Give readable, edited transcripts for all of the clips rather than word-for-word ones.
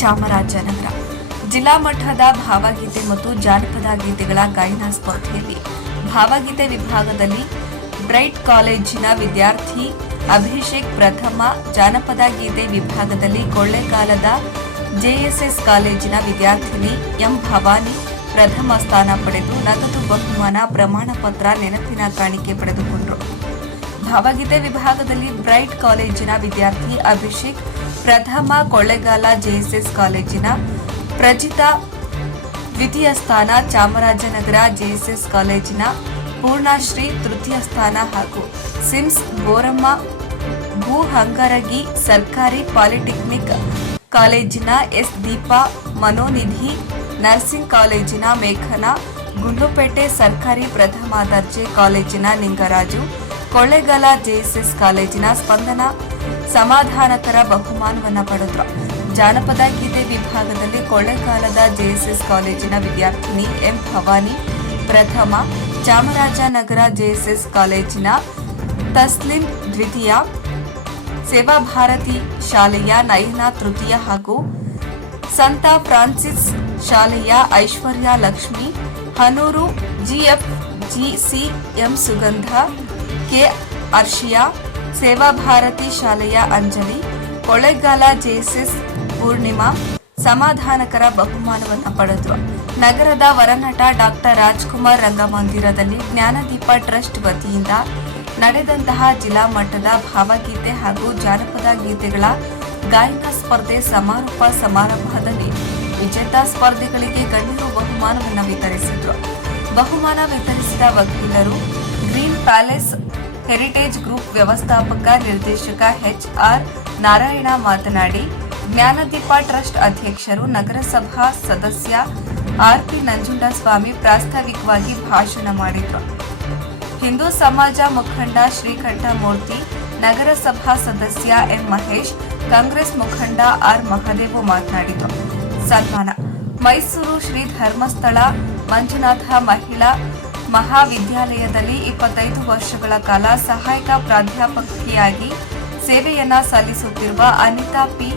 ಚಾಮರಾಜನಗರ ಜಿಲ್ಲಾ ಮಟ್ಟದ ಭಾವಗೀತೆ ಮತ್ತು ಜಾನಪದ ಗೀತೆಗಳ ಗಾಯನ ಸ್ಪರ್ಧೆಯಲ್ಲಿ ಭಾವಗೀತೆ ವಿಭಾಗದಲ್ಲಿ ಬ್ರೈಟ್ ಕಾಲೇಜಿನ ವಿದ್ಯಾರ್ಥಿ ಅಭಿಷೇಕ್ ಪ್ರಥಮ, ಜಾನಪದ ಗೀತೆ ವಿಭಾಗದಲ್ಲಿ ಕೊಳ್ಳೇಗಾಲದ ಜೆಎಸ್ಎಸ್ ಕಾಲೇಜಿನ ವಿದ್ಯಾರ್ಥಿನಿ ಎಂ ಭವಾನಿ ಪ್ರಥಮ ಸ್ಥಾನ ಪಡೆದು ನಗದು ಬಹುಮಾನ, ಪ್ರಮಾಣ ಪತ್ರ, ನೆನಪಿನ ಕಾಣಿಕೆ ಪಡೆದುಕೊಂಡರು. ಭಾವಗೀತೆ ವಿಭಾಗದಲ್ಲಿ ಬ್ರೈಟ್ ಕಾಲೇಜಿನ ವಿದ್ಯಾರ್ಥಿ ಅಭಿಷೇಕ್ ಪ್ರಥಮ, ಕೊಳ್ಳೇಗಾಲ ಜೆಎಸ್ಎಸ್ ಕಾಲೇಜಿನ ಪ್ರಜಿತಾ ದ್ವಿತೀಯ ಸ್ಥಾನ, ಚಾಮರಾಜನಗರ ಜೆಎಸ್ಎಸ್ ಕಾಲೇಜಿನ ಪೂರ್ಣಶ್ರೀ ತೃತೀಯ ಸ್ಥಾನ ಹಾಗೂ ಸಿಮ್ಸ್ ಬೋರಮ್ಮ ಭೂ ಹಂಗರಗಿ ಸರ್ಕಾರಿ ಪಾಲಿಟೆಕ್ನಿಕ್ ಕಾಲೇಜಿನ ಎಸ್ ದೀಪಾ, ಮನೋನಿಧಿ ನರ್ಸಿಂಗ್ ಕಾಲೇಜಿನ ಮೇಘನಾ, ಗುಂಡ್ಲುಪೇಟೆ ಸರ್ಕಾರಿ ಪ್ರಥಮ ದರ್ಜೆ ಕಾಲೇಜಿನ ನಿಂಗರಾಜು, ಕೊಳ್ಳೇಗಾಲ ಜೆಎಸ್ಎಸ್ ಕಾಲೇಜಿನ ಸ್ಪಂದನ ಸಮಾಧಾನಕರ ಬಹುಮಾನವನ್ನು ಪಡೆದರು. ಜಾನಪದ ಗೀತೆ ವಿಭಾಗದಲ್ಲಿ ಕೊಳ್ಳೇಗಾಲದ ಜೆಎಸ್ಎಸ್ ಕಾಲೇಜಿನ ವಿದ್ಯಾರ್ಥಿನಿ ಎಂ ಭವಾನಿ ಪ್ರಥಮ, ಚಾಮರಾಜನಗರ ಜೆಎಸ್ಎಸ್ ಕಾಲೇಜಿನ ತಸ್ಲಿಂ ದ್ವಿತೀಯ, ಸೇವಾ ಭಾರತಿ ಶಾಲೆಯ ನಯನ ತೃತೀಯ ಹಾಗೂ ಸಂತ ಫ್ರಾನ್ಸಿಸ್ ಶಾಲೆಯ ಐಶ್ವರ್ಯ ಲಕ್ಷ್ಮಿ, ಹನೂರು ಜಿಎಫ್ಜಿಸಿ ಎಂ ಸುಗಂಧ, ಕೆ ಅರ್ಷಿಯಾ, ಸೇವಾ ಭಾರತಿ ಶಾಲೆಯ ಅಂಜಲಿ, ಕೊಳ್ಳೇಗಾಲ ಜೆಎಸ್ಎಸ್ ಪೂರ್ಣಿಮಾ ಸಮಾಧಾನಕರ ಬಹುಮಾನವನ್ನು ಪಡೆದರು. ನಗರದ ವರನಟ ಡಾಕ್ಟರ್ ರಾಜ್ಕುಮಾರ್ ರಂಗಮಂದಿರದಲ್ಲಿ ಜ್ಞಾನದೀಪ ಟ್ರಸ್ಟ್ ವತಿಯಿಂದ ನಡೆದಂತಹ ಜಿಲ್ಲಾ ಮಟ್ಟದ ಭಾವಗೀತೆ ಹಾಗೂ ಜಾನಪದ ಗೀತೆಗಳ ಗಾಯನ ಸ್ಪರ್ಧೆ ಸಮಾರೋಪ ಸಮಾರಂಭದಲ್ಲಿ ವಿಜೇತ ಸ್ಪರ್ಧಿಗಳಿಗೆ ಗಣ್ಯರು ಬಹುಮಾನವನ್ನು ವಿತರಿಸಿದರು. ಬಹುಮಾನ ವಿತರಿಸಿದ ವಕೀಲರು ಗ್ರೀನ್ ಪ್ಯಾಲೇಸ್ ಹೆರಿಟೇಜ್ ಗ್ರೂಪ್ ವ್ಯವಸ್ಥಾಪಕ ನಿರ್ದೇಶಕ ಎಚ್.ಆರ್. ನಾರಾಯಣ ಮಾತನಾಡಿ, ಜ್ಞಾನದೀಪ ಟ್ರಸ್ಟ್ ಅಧ್ಯಕ್ಷರು ನಗರಸಭಾ ಸದಸ್ಯ ಆರ್.ಪಿ. ನಂಜುಂಡಸ್ವಾಮಿ ಪ್ರಾಸ್ತಾವಿಕವಾಗಿ ಭಾಷಣ ಮಾಡಿದರು. ಹಿಂದೂ ಸಮಾಜ ಮುಖಂಡ ಶ್ರೀಕಂಠಮೂರ್ತಿ, ನಗರಸಭಾ ಸದಸ್ಯ ಎಂ. ಮಹೇಶ್, ಕಾಂಗ್ರೆಸ್ ಮುಖಂಡ ಆರ್. ಮಹದೇವು ಮಾತನಾಡಿದರು. ಸನ್ಮಾನ ಮೈಸೂರು ಶ್ರೀ ಧರ್ಮಸ್ಥಳ ಮಂಜುನಾಥ ಮಹಿಳಾ ಮಹಾವಿದ್ಯಾಲಯದಲ್ಲಿ 25 ವರ್ಷಗಳ ಕಾಲ ಸಹಾಯಕ ಪ್ರಾಧ್ಯಾಪಕಿಯಾಗಿ ಸೇವೆಯನ್ನ ಸಲ್ಲಿಸುತ್ತಿರುವ ಅನಿತಾ ಪಿ.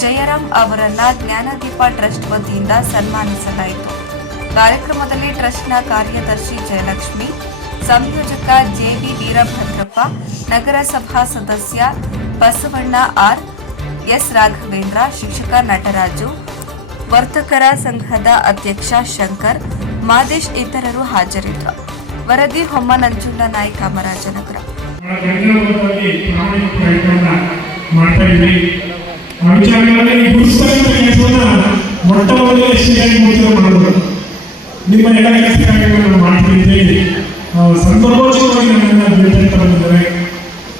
ಜಯರಾಮ್ ಅವರನ್ನ ಜ್ಞಾನದೀಪ ಟ್ರಸ್ಟ್ ವತಿಯಿಂದ ಸನ್ಮಾನಿಸಲಾಯಿತು. ಕಾರ್ಯಕ್ರಮದಲ್ಲಿ ಟ್ರಸ್ಟ್ನ ಕಾರ್ಯದರ್ಶಿ ಜಯಲಕ್ಷ್ಮಿ, ಸಂಯೋಜಕ ಜೆ.ವಿ. ವೀರಭದ್ರಪ್ಪ, ನಗರಸಭಾ ಸದಸ್ಯ ಬಸವಣ್ಣ ಆರ್. ಎಸ್. ರಾಘವೇಂದ್ರ, ಶಿಕ್ಷಕ ನಟರಾಜು, ವರ್ತಕರ ಸಂಘದ ಅಧ್ಯಕ್ಷ ಶಂಕರ್, ಮಾದೇಶ್ ಇತರರು ಹಾಜರಿದ್ದರು. ವರದಿ ಹೊಮ್ಮ ನಂಜುಂಡ ನಾಯ್ಕ, ಚಾಮರಾಜನಗರ.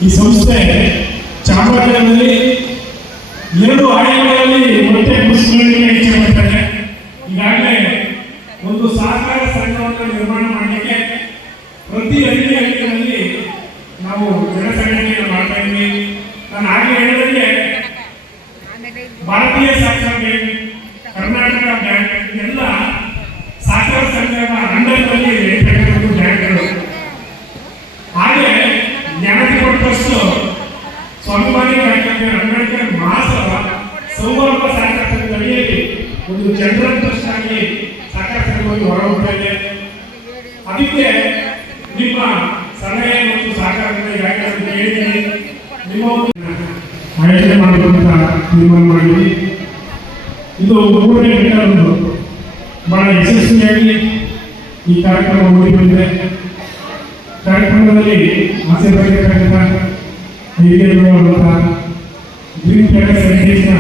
ಈ ಸಂಸ್ಥೆ ಚಾಮರಾಜನಗರದಲ್ಲಿ 2 ಆಯಾಮಗಳಲ್ಲಿ ಮೊಟ್ಟೆ ಪುಸ್ತಕಗಳಿಗೆ ಇಚ್ಛೆ ಮಾಡ್ತಾರೆ. ಈಗಾಗಲೇ ಒಂದು ಸಹಕಾರ ಸಂಘವನ್ನು ನಿರ್ಮಾಣ ಮಾಡಲಿಕ್ಕೆ ಪ್ರತಿ ಹಳ್ಳಿಗಳಲ್ಲಿ ನಾವು ಜನಸಂಘಟನೆಯನ್ನು ಮಾಡ್ತಾ ಇದ್ದೀವಿ. ನಾನು ಆಗಲೇ ಹೇಳಿದಂಗೆ ಭಾರತೀಯ ಸಹಕಾರ ಬ್ಯಾಂಕ್, ಕರ್ನಾಟಕ ಬ್ಯಾಂಕ್ ಎಲ್ಲ ಸಹಕಾರ ಸಂಘದ ಅಂಡರ್ನಲ್ಲಿ ಇರತಕ್ಕಂಥ ಬ್ಯಾಂಕ್ಗಳು. ಹಾಗೆ ಜ್ಞಾನದೀಪ ಟ್ರಸ್ಟ್ ಸ್ವಾಭಿಮಾನಿ ಡಾಕ್ಟರ್ ಅಂಬೇಡ್ಕರ್ ಮಹಾಸಭಾ ಸೌಹಾರ್ದ ಸಹಕಾರ ಸಂಘದ ಅಡಿಯಲ್ಲಿ ಒಂದು ಜನರಲ್ ಟ್ರಸ್ಟ್ ಆಗಿ ಸಹಕಾರ ಸಂಘವಾಗಿ ಹೊರಹೊಮ್ಮುತ್ತಾ ಇದೆ. ಅದಕ್ಕೆ ನಿಮ್ಮ ಸಲಹೆ ಮತ್ತು ಸಹಕಾರದಿಂದ ಈಗಾಗಲೇ ಹೇಳಿದ್ದೀನಿ. ನಿಮ್ಮ ಆಯೋಜನೆ ಮಾಡಬೇಕಂತ ತೀರ್ಮಾನ ಮಾಡಿದ್ವಿ. ಇದು 3ನೇ ಘಟ್ಟ, ಬಹಳ ಯಶಸ್ವಿಯಾಗಿ ಈ ಕಾರ್ಯಕ್ರಮ ಮುಗಿ ಬಂದಿದೆ. ಕಾರ್ಯಕ್ರಮದಲ್ಲಿ ಆಸಕ್ತರಾಗಿರ್ತಕ್ಕಂಥ ಹಿರಿಯರುಗಳಾದಂಥ ಗ್ರೀನ್ ಪ್ಯಾಲೇಸ್ ಹೆರಿಟೇಜ್ನ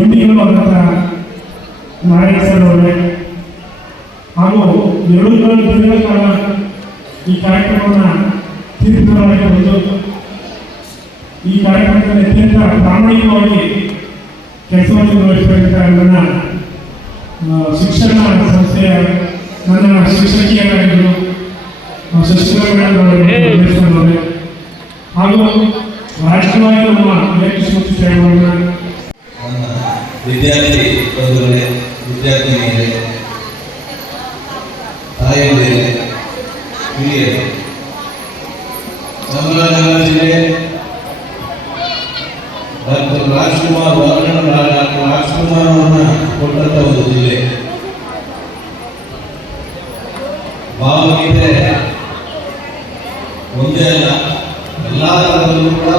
ಎಂಡಿಗಳು ಆದಂಥ ನಾರಾಯಣ ಸರ್ ಅವರೇ ಹಾಗೂ 2 ದಿನಗಳ ಕಾಲ ಈ ಕಾರ್ಯಕ್ರಮವನ್ನು ತೀರ್ಮಾನವಾಗಿ ಬಂದು ಈ ಕಾರ್ಯಕ್ರಮದಲ್ಲಿ ಅತ್ಯಂತ ಪ್ರಾಮಾಣಿಕವಾಗಿ ಕೆಲಸವನ್ನು ನಿರ್ವಹಿಸಬೇಕಂತ ನನ್ನ ಶಿಕ್ಷಣ ಸಂಸ್ಥೆಯ ನನ್ನ ಶಿಕ್ಷಕಿಯರಾಗಿದ್ದರು ಶಶಿಕಲಾ ಹಾಗೂ ರಾಷ್ಟ್ರವಾಗಿ ನಮ್ಮ ಲೇಖಿಸುವಂತ ಸೇವೆಗಳನ್ನು ವಿದ್ಯಾರ್ಥಿ ಬಂಧುಗಳೇ, ವಿದ್ಯಾರ್ಥಿನಿಯರೇ, ತಾಯಿಯರೇ, ಹಿರಿಯರೇ, ಚಾಮರಾಜನಗರ ಜಿಲ್ಲೆ ಡಾಕ್ಟರ್ ರಾಜ್ಕುಮಾರ್ ಅವರನ್ನ ಕೊಟ್ಟಂತ ಒಂದು ಜಿಲ್ಲೆ. ಭಾವಗೀತೆ ಒಂದೇ ಅಲ್ಲ, ಎಲ್ಲ ತರದಲ್ಲೂ ಕೂಡ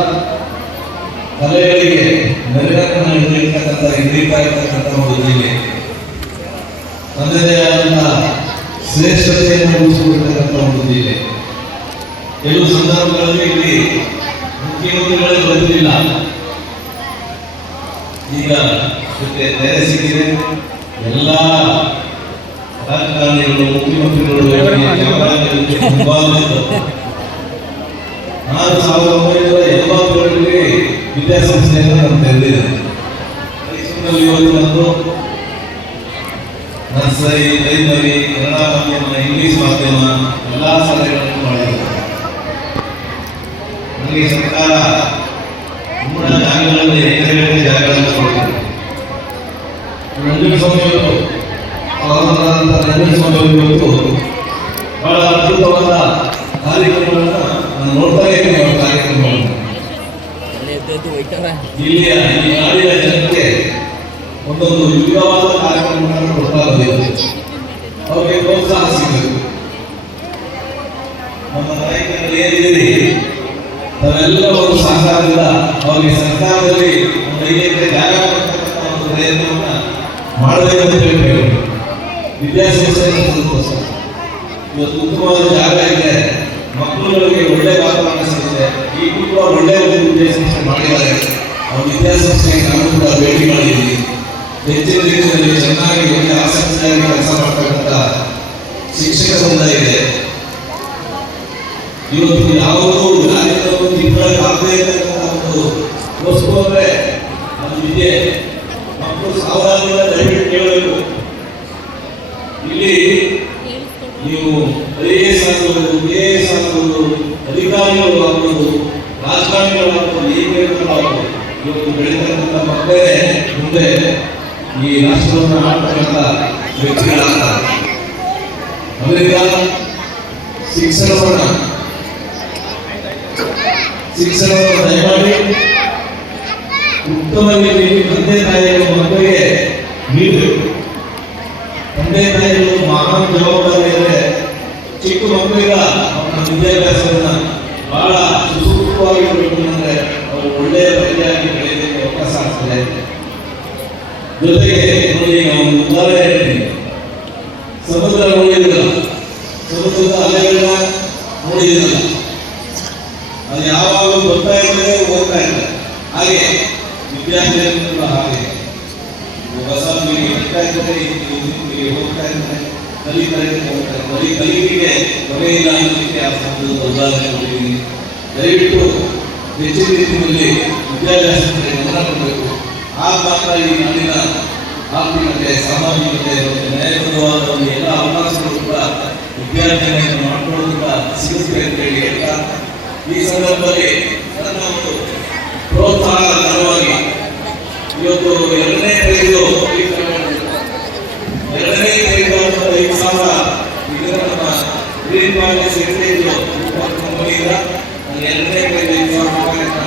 ಕಲೆಗಳಿಗೆ ಮೆರುಗನ್ನು ಹಿಡಿದಿರ್ತಕ್ಕಂಥ ಒಂದು ಜಿಲ್ಲೆ. ತನ್ನದೇ ಆದಂತಹ ಶ್ರೇಷ್ಠತೆಯನ್ನು ಉಳಿಸಿಕೊಳ್ತಕ್ಕಂಥ ಒಂದು ಜಿಲ್ಲೆ. ಕೆಲವು ಸಂದರ್ಭಗಳಲ್ಲಿ ಇಲ್ಲಿ ಮುಖ್ಯಮಂತ್ರಿಗಳೇ ಬಂದಿಲ್ಲ, ಈಗ ಧೈರ್ಯ ಸಿಕ್ಕಿದೆ. ಎಲ್ಲ ರಾಜಕಾರಣಿಗಳು, ಮುಖ್ಯಮಂತ್ರಿಗಳು ನಾನು 1980ರಲ್ಲಿ ವಿದ್ಯಾಸಂಸ್ಥೆಯನ್ನು ನಾನು ತೆರೆದಿದ್ದೆ. ಮೈಸೂರಿನಲ್ಲಿ ಇವತ್ತು ಒಂದು ನರ್ಸರಿ, ಪ್ರೈಮರಿ, ಕನ್ನಡ ಮಾಧ್ಯಮ, ಇಂಗ್ಲಿಷ್ ಮಾಧ್ಯಮ ಎಲ್ಲ ಶಾಲೆಗಳನ್ನು ಮಾಡಿದೆ. ನನಗೆ ಸರ್ಕಾರ ಮೂಲ ಜಾಗಗಳಲ್ಲಿ ಎಕರೆಗಟ್ಟಲೆ ಜಾಗಗಳನ್ನು ಕೊಟ್ಟಿದೆ. ನಂಜನಸ್ವಾಮಿ ಇವತ್ತು ಬಹಳ ಅದ್ಭುತವಾದ ಕಾರ್ಯಕ್ರಮಗಳನ್ನು ನಾನು ನೋಡ್ತಾ ಇದ್ದೀನಿ. ಅವರ ಕಾರ್ಯಕ್ರಮಗಳನ್ನು ಇಲ್ಲಿಯ ಈ ನಾಡಿನ ಜನಕ್ಕೆ ಒಂದೊಂದು ವಿವಿಧವಾದ ಕಾರ್ಯಕ್ರಮಗಳನ್ನು ಕೊಡ್ತಾ ಬಂದಿದೆ. ಅವರಿಗೆ ಪ್ರೋತ್ಸಾಹ ಸಿಗಬೇಕು. ನಮ್ಮ ನಾಯಕರಲ್ಲಿ ಏನಿದೆ ತಾವೆಲ್ಲ ಒಂದು ಸಹಕಾರದಿಂದ ಅವರಿಗೆ ಸರ್ಕಾರದಲ್ಲಿ ಒಂದು 5 ಎಕರೆ ಜಾಗ ಕೊಡ್ತಕ್ಕಂಥ ಒಂದು ಪ್ರಯತ್ನವನ್ನು ಮಾಡಬೇಕು ಅಂತ ಹೇಳ್ಬೇಕು. ವಿದ್ಯಾಸಂಸ್ಥೆಯನ್ನು ತಲುಪಿಸೋದು ಇವತ್ತು ಉತ್ತಮವಾದ ಜಾಗ ಇದೆ, ಮಕ್ಕಳುಗಳಿಗೆ ಒಳ್ಳೆ ವಾತಾವರಣ ಸಿಗುತ್ತೆ. ಈ ಕೂಡ ಒಳ್ಳೆಯ ಒಂದು ವಿದ್ಯಾಸಂಸ್ಥೆ ಮಾಡಿದ್ದಾರೆ. ಆ ವಿದ್ಯಾಸಂಸ್ಥೆಗೆ ನಾನು ಕೂಡ ಭೇಟಿ ಮಾಡಿದ್ದೀನಿ. ಹೆಚ್ಚಿನ ರೀತಿಯಲ್ಲಿ ಚೆನ್ನಾಗಿ ಒಳ್ಳೆ ಆಸಕ್ತಿಯಾಗಿ ಕೆಲಸ ಮಾಡ್ತಕ್ಕಂಥ ಶಿಕ್ಷಕ ಸಮುದಾಯ ಇದೆ. ಇವತ್ತು ಯಾವುದೂ ರಾಜ್ಯದವರು ತಿಂಗಳಾಗದೇ ಇರತಕ್ಕಂಥ ಒಂದು ವಸ್ತು ಅಂದರೆ ಅದು ವಿದ್ಯೆ. ಮಕ್ಕಳು ಸಾವಧಾನದಿಂದ ದಯವಿಟ್ಟು ಕೇಳಬೇಕು. ಇಲ್ಲಿ ನೀವು IAS ಆಗ್ಬೋದು, KS ಆಗ್ಬೋದು, ಅಧಿಕಾರಿಗಳು ಆಗ್ಬೋದು, ರಾಜಕಾರಣಿಗಳು ಆಗ್ಬೋದು, ಆಗ್ಬೋದು, ಇವತ್ತು ಬೆಳೀತಕ್ಕಂಥ ಮಕ್ಕಳೇ ಮುಂದೆ ಈ ರಾಷ್ಟ್ರವನ್ನು ಆಡ್ತಕ್ಕಂಥ ವ್ಯಕ್ತಿಗಳಾಗ್ತಾರೆ. ಅದರಿಂದ ಶಿಕ್ಷಣವನ್ನು ದಯಮಾಡಿ ಉತ್ತಮ ರೀತಿಯಲ್ಲಿ ತಂದೆ ತಾಯಿಗಳು ಮಕ್ಕಳಿಗೆ ನೀಡಬೇಕು. ತಂದೆ ತಾಯಿಗಳು ಮಹಾನ್ ಜವಾಬ್ದಾರಿ ಇದೆ. ಚಿಕ್ಕ ಮಕ್ಕಳಿಗೆ ಅವರ ವಿದ್ಯಾಭ್ಯಾಸವನ್ನು ಬಹಳ ಸುಸೂತ್ರವಾಗಿ ಬೆಳೆದರೆ ಅವರು ಒಳ್ಳೆಯ ಪ್ರಜೆಯಾಗಿ ಬೆಳೆಯಲಿಕ್ಕೆ ಅವಕಾಶ ಆಗ್ತದೆ. ಜೊತೆಗೆ ನೋಡಿ, ಒಂದು ಉದಾಹರಣೆ ಹೇಳ್ತೀನಿ. ಸಮುದ್ರ ನೋಡಿದಿಲ್ಲ, ಸಮುದ್ರದ ಅಲೆಗಳನ್ನ ನೋಡಿದಿಲ್ಲ, ಅದು ಯಾವಾಗ ಬರ್ತಾ ಇರ್ತದೆ, ಹೋಗ್ತಾ ಇರ್ತದೆ. ಹಾಗೆ ವಿದ್ಯಾರ್ಥಿಗಳು ಕೂಡ ಹಾಗೆ ಹೊಸ ಪೀಳಿಗೆ ಬರ್ತಾ ಇರ್ತದೆ, ಹೋಗ್ತಾ ಇರ್ತದೆ, ಕಲಿತಾರೆ, ಹೋಗ್ತಾರೆ. ಕಲಿಕೆಗೆ ಕೊನೆಯಿಲ್ಲ ಅನ್ನೋದಕ್ಕೆ ಆ ಸಂದರ್ಭದ ಉದಾಹರಣೆ ಕೊಟ್ಟಿದ್ದೀನಿ. ದಯವಿಟ್ಟು ಹೆಚ್ಚಿನ ರೀತಿಯಲ್ಲಿ ವಿದ್ಯಾಭ್ಯಾಸಕ್ಕೆ ಗಮನ ಕೊಡಬೇಕು. ಆಗ ಮಾತ್ರ ಈ ನಾಡಿನ ಆರ್ಥಿಕತೆ, ಸಾಮಾಜಿಕತೆ ಮತ್ತು ನ್ಯಾಯಬದ್ಧವಾದ ಒಂದು ಎಲ್ಲ ಅವಕಾಶಗಳು ಕೂಡ ವಿದ್ಯಾರ್ಥಿಗಳನ್ನು ಮಾಡಿಕೊಳ್ಳೋದಕ್ಕೆ ಸಿಗುತ್ತೆ ಅಂತ ಹೇಳಿ ಹೇಳ್ತಾ, ಈ ಸಂದರ್ಭದಲ್ಲಿ ನನ್ನ ಒಂದು ಪ್ರೋತ್ಸಾಹ ಧನವಾಗಿ ಇವತ್ತು 2ನೇ ಖರೀದು 5,000 ಇದರ ನಮ್ಮ ಗ್ರೀನ್ ಪಾರ್ಟಿ ಸೆಕ್ರೆಟರಿ ಕಂಪನಿಯಿಂದ ನಾನು 2ನೇ ಖರೀದು 5,000 ರೂಪಾಯಿಯನ್ನು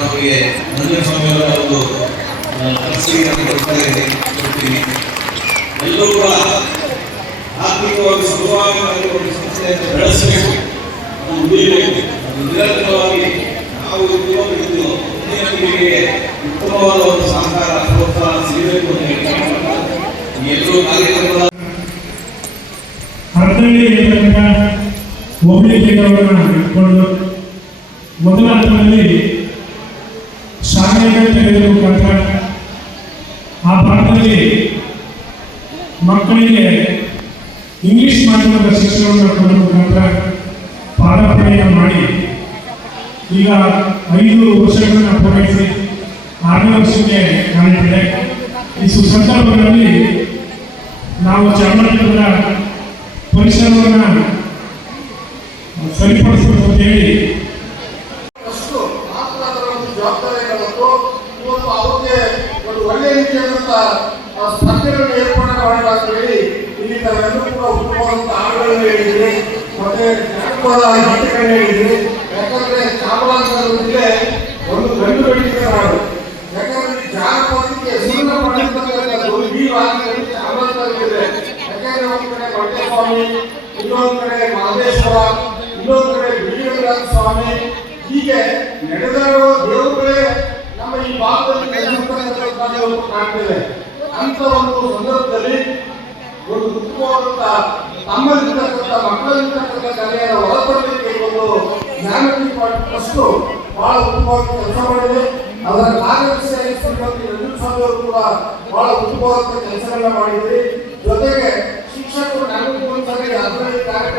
ನಮಗೆ ನಂಜನಸ್ವಾಮಿ ಅವರ ಒಂದು ಖರ್ಚಿಗೆ ಕೊಡ್ತಾ ಇದ್ದೀನಿ. ಎಲ್ಲರೂ ಕೂಡ ಆರ್ಥಿಕವಾಗಿ ಸುಲಭವಾಗಿ ಒಂದು ಸಂಸ್ಥೆಯನ್ನು ಬೆಳೆಸಬೇಕು, ಅದು ಉಳಿಯಬೇಕು. ಅದು ನಿರಂತರವಾಗಿ ನಾವು ಮುಂದಿನ ಪೀಳಿಗೆಗೆ ಉತ್ತಮವಾದ ಒಂದು ಸಹಕಾರ, ಪ್ರೋತ್ಸಾಹ ಸಿಗಬೇಕು ಅಂತ ಹೇಳಿ ಎಲ್ಲರೂ ಕಾರ್ಯಕ್ರಮದ ಅರ್ಥದಲ್ಲಿ ಹೋಬಳಿಕೆಯವರನ್ನು ಇಟ್ಕೊಂಡು ಮೊದಲ ಹಂತದಲ್ಲಿ ಶಾಲೆಯನ್ನು ತೆರೆಯುವ ಮುಖಾಂತರ ಆ ಭಾಗದಲ್ಲಿ ಮಕ್ಕಳಿಗೆ ಇಂಗ್ಲಿಷ್ ಮಾಧ್ಯಮದ ಶಿಕ್ಷಣವನ್ನು ಕೊಡುವ ಮುಖಾಂತರ ಪಾದಾರ್ಪಣೆಯನ್ನು ಮಾಡಿ ಈಗ 5 ವರ್ಷಗಳನ್ನು ಪೂರೈಸಿ 6ನೇ ವರ್ಷಕ್ಕೆ ಕಾಣಿಸಿದೆ. ಈ ಸುಸಂದರ್ಭಗಳಲ್ಲಿ ನಾವು ಚಾಮರಾಜನಗರ ಪರಿಸರವನ್ನು ಸರಿಪಡಿಸಬೇಕು ಅಂತ ಹೇಳಿ ಒಂದು ಒಳ್ಳೆಯ ರೀತಿಯಾದಂಥ ಸ್ಪರ್ಧೆಗಳನ್ನು ಏರ್ಪಾಡು ಮಾಡಲಾಗ್ತದೆ. ಇಲ್ಲಿ ತಾವೆಲ್ಲರೂ ಕೂಡ ಉತ್ತಮವಾದಂಥ ಹಾಡುಗಳನ್ನು ಹೇಳಿದ್ರಿ, ಮತ್ತೆ ಜಾನಪದ ಗೀತೆಗಳನ್ನು ಹೇಳಿದ್ರಿ. ಯಾಕಂದ್ರೆ ಚಾಮರಾಜನಗರ ಜಿಲ್ಲೆ ಒಂದು ಗಂಡು ಬೆಟ್ಟಿದ ನಾಡು. ಸಿದ್ದೇಶ್ವರ, ಇನ್ನೊಂದು ಕಡೆ ಬಿಳಿಗಂಗರಾಜ ಸ್ವಾಮಿ, ಹೀಗೆ ನಡೆದಾಡುವ ದೇವರುಗಳೇ ನಮ್ಮ ಈ ಭಾಗದಲ್ಲಿ ಕಾಣ್ತೇವೆ. ಅಂತ ಒಂದು ಸಂದರ್ಭದಲ್ಲಿ ಒಂದು ಉತ್ತಮವಾದಂತ ತಮ್ಮಲ್ಲಿರ್ತಕ್ಕಂಥ ಮಕ್ಕಳಲ್ಲಿರ್ತಕ್ಕಂಥ ಕಲೆಯನ್ನು ಹೊರತರಲಿಕ್ಕೆ ಒಂದು ಜ್ಞಾನಪೀಠ ಟ್ರಸ್ಟ್ ಬಹಳ ಉತ್ತಮವಾಗಿ ಕೆಲಸ ಮಾಡಿದೆ. ಅದರ ಕಾರ್ಯದರ್ಶಿಯಾಗಿ ಶ್ರೀಮತಿ ರಂಜಿತ್ ಸ್ವಾಮಿ ಅವರು ಕೂಡ ಬಹಳ ಉತ್ತಮವಾದಂತ ಕೆಲಸಗಳನ್ನ ಮಾಡಿದ್ರಿ. ಜೊತೆಗೆ ಶಿಕ್ಷಕರು ನನಗೂ ಒಂದ್ಸರಿ 15 ಕಾರ್ಯಕ್ರಮ